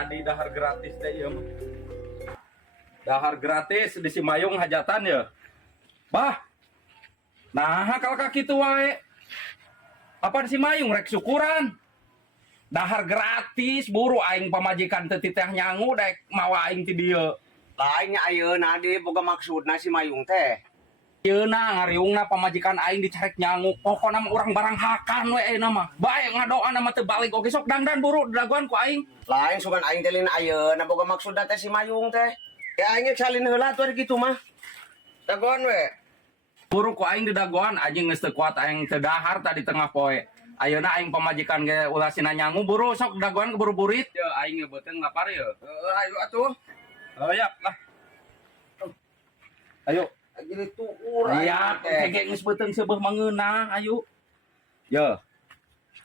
tadi dahar gratis teh ieu mah. Dahar gratis di Simayung hajatan ya. Bah. Nah, kalau kitu wae. Apa di Simayung rek syukuran. Dahar gratis buru aing pamajikan teu titeh nyangu daek mawa aing ti dieu. Lain nya ayeuna di boga maksudna si Mayung teh. Yeuna ngariungna pamajikan aing dicarek nyangu. Pokona mah urang barang hakan we ayeuna mah. Bae ngadoa nama teu balik oge sok dangdan buru daguan ku aing. Lain sugan aing teh lin ayeuna boga maksudna teh si Mayung teh. Ya aing salin heula atuh kitu mah. Dagon we. Buru ku aing di dagoan anjing geus teu kuat aing teu dahar tadi tengah poe. Ayeuna aing pamajikan ge ulah sina nyangu buru sok dagoan keburu burit. Ya aing beuteung lapar ya. Ayo atuh. Ya lah. Ayo. Jadi tuur Iya, kege geus beuteung seubeuh mangeunah, ayo. Ye.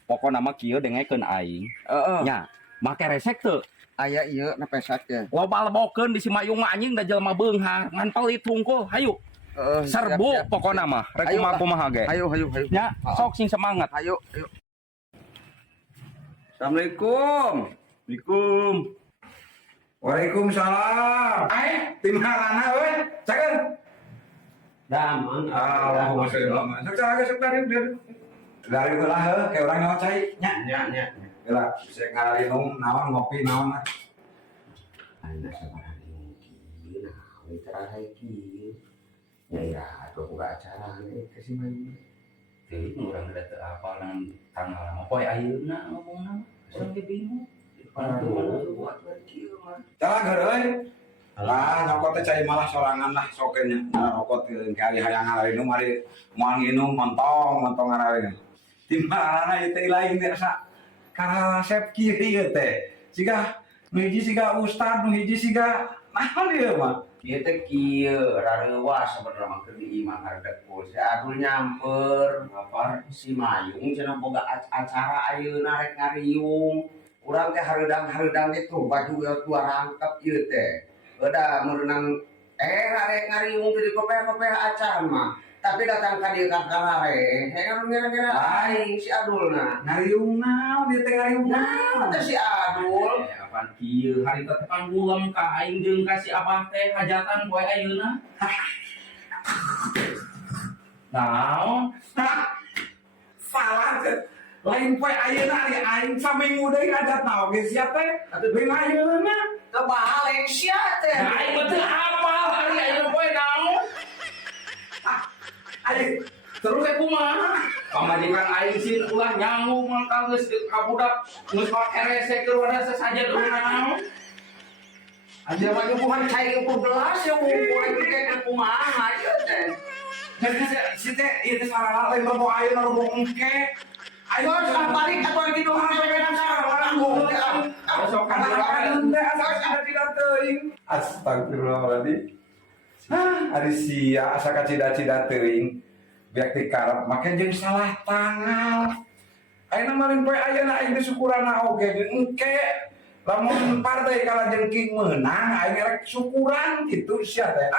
Pokona mah kieu dengekeun aing. Heeh. Nya, make resek teu. Aya ieu na pesat teh. Loba lebokeun di Simayung mah anjing da jelema beunghar, ngan pelit hungkul. Hayu. Serbu pokona mah. Rek kumaha ge. Ayo. Nya, sok sing semangat. Ayo. Assalamualaikum. Assalamualaikum. Waalaikumsalam. Tim harana we. Cakeun. Damang. Allahumma sholli ala Muhammad. Sok dari heula heuh ke urang naon cai nya. Nya. Heula bisa ngarinum naon ngopi naon mah. Anda sabaraha kieu nah, we terakhir kieu. Ya atuh buka acara ke si Mayung. Teuing urang da teu apal nang tanggal mah poe ayeuna ngomongna. Urang ge bingung. Buat kieu mah. Calah euy. Lah nyokot teh cai malah sorangan lah sokenya. Nyokot kali hayang ngarinum ari moal nginum montong ngarinum. Tim harana ieu teh lain biasa. Karasep kieu ieu teh. Siga nu hiji siga ustad, nu hiji siga naon ieu mah. Ieu teh kieu rareuwas sabenerna mah keur diimah ngardekul. Si Adul nyamper lapar si Mayung cenah boga acara ayeuna rek ngariung. Urang teh hareudang gitu baju dua rangkep ieu teh. Udah merenang rek ngariung teh di kopeh-kopeh acan mah. Tapi datang ka dieu ka kamare, heran ngira-ngira aing si Adulna. Ngariung naon ieu teh ngariung Nah, teh si Adul. Apaan kieu hari teh panggulem ka aing jeung ka si Abah teh hajatan poe ayeuna. Naon? salah teh. Lain poe ayeuna ari aing saminggu deui ngajatna oge sia teh. Atuh beung ayeuna. Kebalik sia teh. Nah, aing mah teu hafal hari ayeuna poe naon. Aing Terus kumaha? Pamajikan aing sin ulah nyangu mangkal geus ka budak geus make resek keur wadah sasaja dulu naon. Ada mah bukan cai ukur gelas ya ukur kayak kumaha ieu teh. si teh ieu teh salah lain robo ayeuna robo engke. Ayo balik atuh gitu harus bebedan sareng urang teh. Sok kadang-kadang teh asa tidak teuing. Astagfirullahaladzim. Ari sia asa kacida-cida teuing. Biak dikarep make jeung salah tanggal. Ayeuna maring poe ayeuna aing teh syukurana oge engke. Lamun partai kalah jeung king meunang aing rek syukuran kitu sia teh.